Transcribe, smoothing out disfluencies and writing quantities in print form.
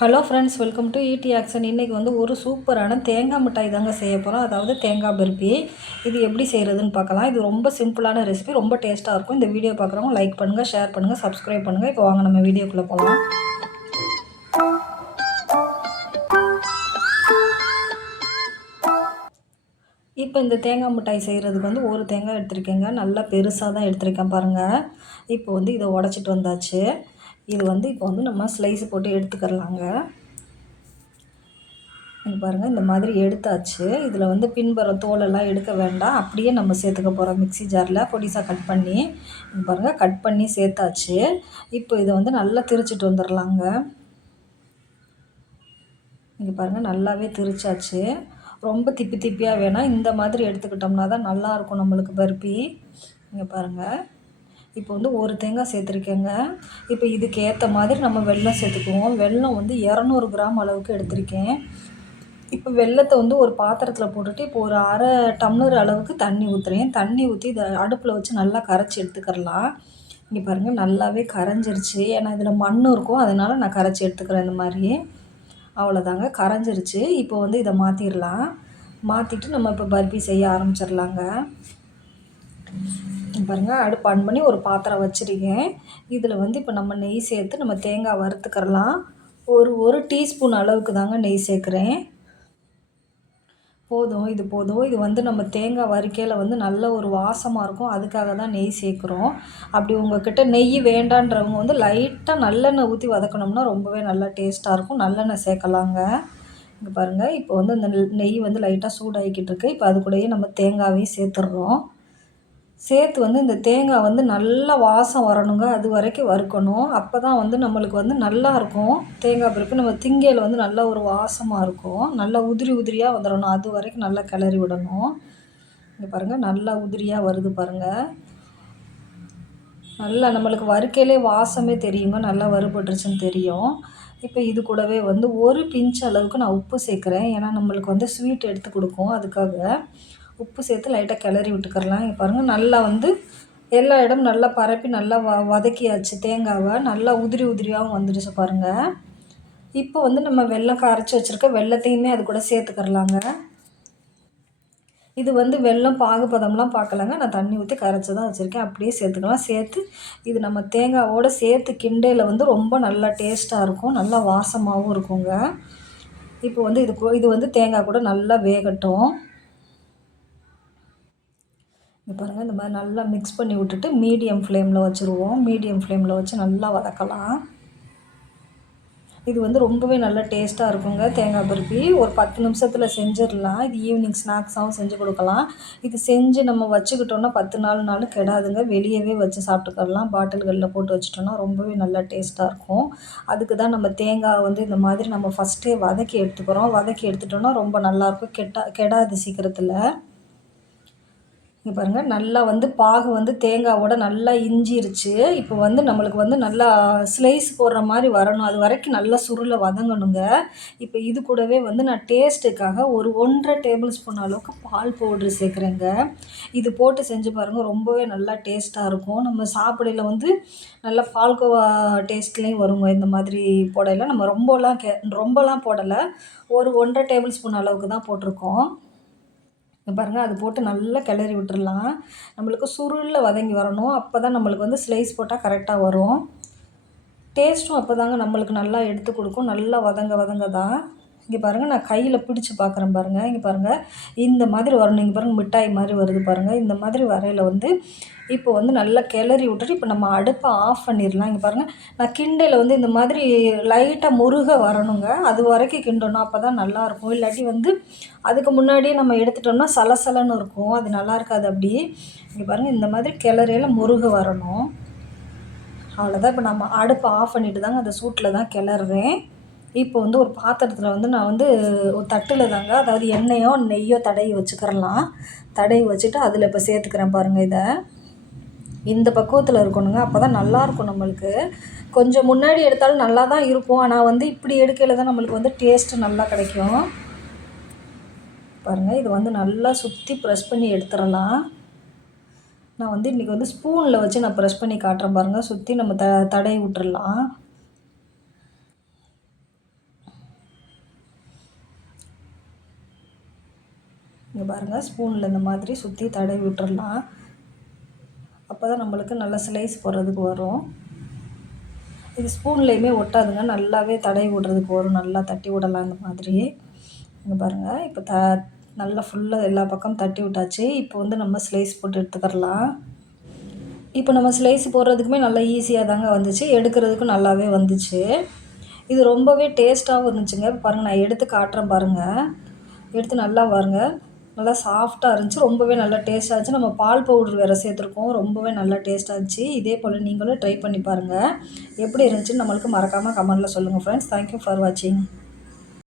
Hello friends, welcome to ED action. இன்றைக்கி வந்து ஒரு சூப்பரான தேங்காய் மிட்டாய் தாங்க செய்ய போகிறோம். அதாவது தேங்காய் பர்பி. இது எப்படி செய்கிறதுன்னு பார்க்கலாம். இது ரொம்ப சிம்பிளான ரெசிபி, ரொம்ப டேஸ்ட்டாக இருக்கும். இந்த வீடியோ பார்க்குறவங்க லைக் பண்ணுங்கள், ஷேர் பண்ணுங்கள், சப்ஸ்கிரைப் பண்ணுங்கள். இப்போ வாங்க நம்ம வீடியோக்குள்ளே போகலாம். இப்போ இந்த தேங்காய் மிட்டாய் செய்கிறதுக்கு வந்து ஒரு தேங்காய் எடுத்துருக்கேங்க. நல்லா பெருசாக தான் எடுத்துருக்கேன் பாருங்கள். இப்போ வந்து இதை உடச்சிட்டு வந்தாச்சு. இது வந்து இப்போ வந்து நம்ம ஸ்லைஸ் போட்டு எடுத்துக்கிறலாங்க. இங்கே பாருங்கள், இந்த மாதிரி எடுத்தாச்சு. இதில் வந்து பின்புற தோலெல்லாம் எடுக்க வேண்டாம், அப்படியே நம்ம சேர்த்துக்க போகிறோம். மிக்ஸி ஜாரில் பொடிசாக கட் பண்ணி, இங்கே பாருங்கள், கட் பண்ணி சேர்த்தாச்சு. இப்போ இதை வந்து நல்லா திரிச்சிட்டு வந்துடலாங்க. இங்கே பாருங்கள், நல்லாவே திரிச்சாச்சு. ரொம்ப திப்பி திப்பியாக வேணாம், இந்த மாதிரி எடுத்துக்கிட்டோம்னா தான் நல்லாயிருக்கும் நம்மளுக்கு பர்பி. இங்கே பாருங்கள், இப்போ வந்து ஒரு தேங்காய் சேர்த்துருக்கேங்க. இப்போ இதுக்கு ஏற்ற மாதிரி நம்ம வெல்லம் சேர்த்துக்குவோம். வெல்லம் வந்து 200 கிராம் அளவுக்கு எடுத்திருக்கேன். இப்போ வெல்லத்தை வந்து ஒரு பாத்திரத்தில் போட்டுட்டு இப்போ ஒரு அரை டம்ளர் அளவுக்கு தண்ணி ஊற்றுறேன். தண்ணி ஊற்றி இதை அடுப்பில் வச்சு நல்லா கரைச்சி எடுத்துக்கிறலாம். இங்கே பாருங்கள், நல்லாவே கரைஞ்சிருச்சு. ஏன்னா இதில் மண் இருக்கும், அதனால் நான் கரைச்சி எடுத்துக்கிறேன். இந்த மாதிரி அவ்வளோதாங்க, கரைஞ்சிருச்சு. இப்போ வந்து இதை மாற்றிடலாம். மாற்றிட்டு நம்ம இப்போ பர்பி செய்ய ஆரம்பிச்சிடலாங்க. பாருங்கள், அடுப்பு ஆன் பண்ணி ஒரு பாத்திரம் வச்சுருக்கேன். இதில் வந்து இப்போ நம்ம நெய் சேர்த்து நம்ம தேங்காய் வறுத்துக்கிறலாம். ஒரு டீஸ்பூன் அளவுக்கு தாங்க நெய் சேர்க்குறேன். போதும், இது போதும். இது வந்து நம்ம தேங்காய் வறுக்கையில் வந்து நல்ல ஒரு வாசமாக இருக்கும், அதுக்காக தான் நெய் சேர்க்குறோம். அப்படி உங்கள்கிட்ட நெய் வேண்டான்றவங்க வந்து லைட்டாக நல்லெண்ணெய் ஊற்றி வதக்கணும்னா ரொம்பவே நல்லா டேஸ்ட்டாக இருக்கும். நல்லெண்ணெய் சேர்க்கலாங்க. இங்கே பாருங்கள், இப்போ வந்து இந்த நெய் வந்து லைட்டாக சூடாகிக்கிட்டு இருக்கு. இப்போ அது கூடயே நம்ம தேங்காவையும் சேர்த்துட்றோம். சேர்த்து வந்து இந்த தேங்காய் வந்து நல்லா வாசம் வரணுங்க, அது வரைக்கும் வறுக்கணும். அப்போ தான் வந்து நம்மளுக்கு வந்து நல்லாயிருக்கும். தேங்காய் பருப்பு நம்ம திங்கையில் வந்து நல்ல ஒரு வாசமாக இருக்கும். நல்லா உதிரி உதிரியாக வந்துடணும், அது வரைக்கும் நல்லா கிளறி விடணும். இங்கே பாருங்கள், நல்லா உதிரியாக வருது பாருங்கள். நல்லா நம்மளுக்கு வறுக்கையிலே வாசமே தெரியுங்க, நல்லா வறுபட்டுருச்சுன்னு தெரியும். இப்போ இது கூடவே வந்து ஒரு பிஞ்ச் அளவுக்கு நான் உப்பு சேர்க்குறேன். ஏன்னா நம்மளுக்கு வந்து ஸ்வீட் எடுத்து கொடுக்கும், அதுக்காக உப்பு சேர்த்து லைட்டாக கிளறி விட்டுக்கிறலாம். இங்கே பாருங்கள், நல்லா வந்து எல்லா இடமும் நல்லா பரப்பி நல்லா வதக்கியாச்சு. தேங்காவை நல்லா உதிரி உதிரியாகவும் வந்துடுச்சு பாருங்கள். இப்போ வந்து நம்ம வெல்லம் கரைச்சி வச்சுருக்க வெல்லத்தையுமே அது கூட சேர்த்துக்கிறலாங்க. இது வந்து வெல்லம் பாகுபதம்லாம் பார்க்கலங்க, நான் தண்ணி ஊற்றி கரைச்சி தான் வச்சுருக்கேன். அப்படியே சேர்த்துக்கலாம். சேர்த்து இது நம்ம தேங்காவோடு சேர்த்து கிண்டையில் வந்து ரொம்ப நல்லா டேஸ்ட்டாக இருக்கும், நல்லா வாசமாகவும் இருக்குங்க. இப்போ வந்து இது வந்து தேங்காய் கூட நல்லா வேகட்டும். இங்கே பாருங்கள், இந்த மாதிரி நல்லா மிக்ஸ் பண்ணி விட்டுட்டு மீடியம் ஃப்ளேமில் வச்சுருவோம். மீடியம் ஃப்ளேமில் வச்சு நல்லா வதக்கலாம். இது வந்து ரொம்பவே நல்லா டேஸ்ட்டாக இருக்குங்க தேங்காய் பர்பி. ஒரு 10 நிமிஷத்தில் செஞ்சிடலாம். இது ஈவினிங் ஸ்நாக்ஸாகவும் செஞ்சு கொடுக்கலாம். இது செஞ்சு நம்ம வச்சுக்கிட்டோன்னா 10 நாள்னாலும் கெடாதுங்க. வெளியவே வச்சு சாப்பிட்டுக்கலாம். பாட்டில்களில் போட்டு வச்சுட்டோன்னா ரொம்பவே நல்லா டேஸ்ட்டாக இருக்கும். அதுக்கு தான் நம்ம தேங்காய் வந்து இந்த மாதிரி நம்ம ஃபஸ்ட்டே வதக்கி எடுத்துக்கிறோம். வதக்கி எடுத்துட்டோன்னா ரொம்ப நல்லாயிருக்கும், கெடாது சீக்கிரத்தில். இங்கே பாருங்கள், நல்லா வந்து பாகு வந்து தேங்காவோட நல்லா இஞ்சிருச்சு. இப்போ வந்து நம்மளுக்கு வந்து நல்லா ஸ்லைஸ் போடுற மாதிரி வரணும், அது வரைக்கும் நல்லா சுருளை வதங்கணுங்க. இப்போ இது கூடவே வந்து நான் டேஸ்ட்டுக்காக ஒரு 1½ டேபிள் ஸ்பூன் அளவுக்கு பால் பவுட்ரு சேர்க்குறேங்க. இது போட்டு செஞ்சு பாருங்கள், ரொம்பவே நல்லா டேஸ்ட்டாக இருக்கும். நம்ம சாப்பிடையில வந்து நல்லா பால்கோவா டேஸ்ட்லேயும் வருங்க. இந்த மாதிரி போடையில் நம்ம ரொம்பலாம் போடலை, ஒரு 1½ டேபிள் ஸ்பூன் அளவுக்கு தான் போட்டிருக்கோம். பாருங்கள், அது போட்டு நல்லா கிளறி விட்டுறலாம். நம்மளுக்கு சுருளில் வதங்கி வரணும், அப்போ தான் நம்மளுக்கு வந்து ஸ்லைஸ் போட்டால் கரெக்டாக வரும். டேஸ்ட்டும் அப்போ தாங்க நம்மளுக்கு நல்லா எடுத்து கொடுக்கும். நல்லா வதங்க தான். இங்கே பாருங்கள், நான் கையில் பிடிச்சி பார்க்குறேன் பாருங்கள். இங்கே பாருங்கள், இந்த மாதிரி வரணும். இங்கே பாருங்கள், மிட்டாய் மாதிரி வருது பாருங்கள். இந்த மாதிரி வரையில் வந்து இப்போ வந்து நல்லா கிளறி விட்டுட்டு இப்போ நம்ம அடுப்பை ஆஃப் பண்ணிடலாம். இங்கே பாருங்கள், நான் கிண்டையில் வந்து இந்த மாதிரி லைட்டாக முருக வரணுங்க, அது வரைக்கும் கிண்டணும். அப்போ தான் நல்லாயிருக்கும். இல்லாட்டி வந்து அதுக்கு முன்னாடியே நம்ம எடுத்துட்டோம்னா சலசலன்னு இருக்கும், அது நல்லா இருக்காது. அப்படி இங்கே பாருங்கள், இந்த மாதிரி கிளறியில் முருக வரணும். அவ்வளோதான். இப்போ நம்ம அடுப்பை ஆஃப் பண்ணிவிட்டு தாங்க அந்த சூட்டில் தான் கிளறுறேன். இப்போ வந்து ஒரு பாத்திரத்தில் வந்து நான் வந்து ஒரு தட்டில் தாங்க, அதாவது எண்ணெயோ நெய்யோ தடவி வச்சுக்கிறலாம். தடவி வச்சுட்டு அதில் இப்போ சேர்த்துக்கிறேன் பாருங்கள். இதை இந்த பக்குவத்தில் இருக்கணுங்க, அப்போ தான் நல்லாயிருக்கும் நம்மளுக்கு. கொஞ்சம் முன்னாடி எடுத்தாலும் நல்லா தான் இருக்கும், ஆனால் வந்து இப்படி எடுக்கையில் தான் நம்மளுக்கு வந்து டேஸ்ட்டு நல்லா கிடைக்கும். பாருங்கள், இது வந்து நல்லா சுற்றி ப்ரெஸ் பண்ணி எடுத்துடலாம். நான் வந்து இன்றைக்கி வந்து ஸ்பூனில் வச்சு நான் ப்ரெஸ் பண்ணி காட்டுறேன் பாருங்கள். சுற்றி நம்ம தடவி விட்டுறலாம். இங்கே பாருங்கள், ஸ்பூனில் இந்த மாதிரி சுற்றி தடவி விட்டுறலாம். அப்போ தான் நம்மளுக்கு நல்லா ஸ்லைஸ் போடுறதுக்கு வரும். இது ஸ்பூன்லேயுமே ஒட்டாதுங்க, நல்லாவே தடவி விடுறதுக்கு வரும். நல்லா தட்டி விடலாம் இந்த மாதிரி. இங்கே பாருங்கள், இப்போ நல்லா ஃபுல்லாக எல்லா பக்கம் தட்டி விட்டாச்சு. இப்போ வந்து நம்ம ஸ்லைஸ் போட்டு எடுத்துக்கிறலாம். இப்போ நம்ம ஸ்லைஸ் போடுறதுக்குமே நல்லா ஈஸியாக தாங்க வந்துச்சு, எடுக்கிறதுக்கும் நல்லாவே வந்துச்சு. இது ரொம்பவே டேஸ்ட்டாகவும் இருந்துச்சுங்க. பாருங்கள், நான் எடுத்து காட்டுறேன் பாருங்கள். எடுத்து நல்லா பாருங்கள், நல்லா சாஃப்டாக இருந்துச்சு. ரொம்பவே நல்லா டேஸ்ட்டாக இருந்துச்சு. நம்ம பால் பவுடர் வேறு சேர்த்துருக்கோம். ரொம்பவே நல்லா டேஸ்ட்டாக இருந்துச்சு. இதே போல் நீங்களும் ட்ரை பண்ணி பாருங்கள். எப்படி இருந்துச்சுன்னு நம்மளுக்கு மறக்காமல் கமெண்ட்டில் சொல்லுங்கள் ஃப்ரெண்ட்ஸ். தேங்க்யூ ஃபார் வாட்சிங்.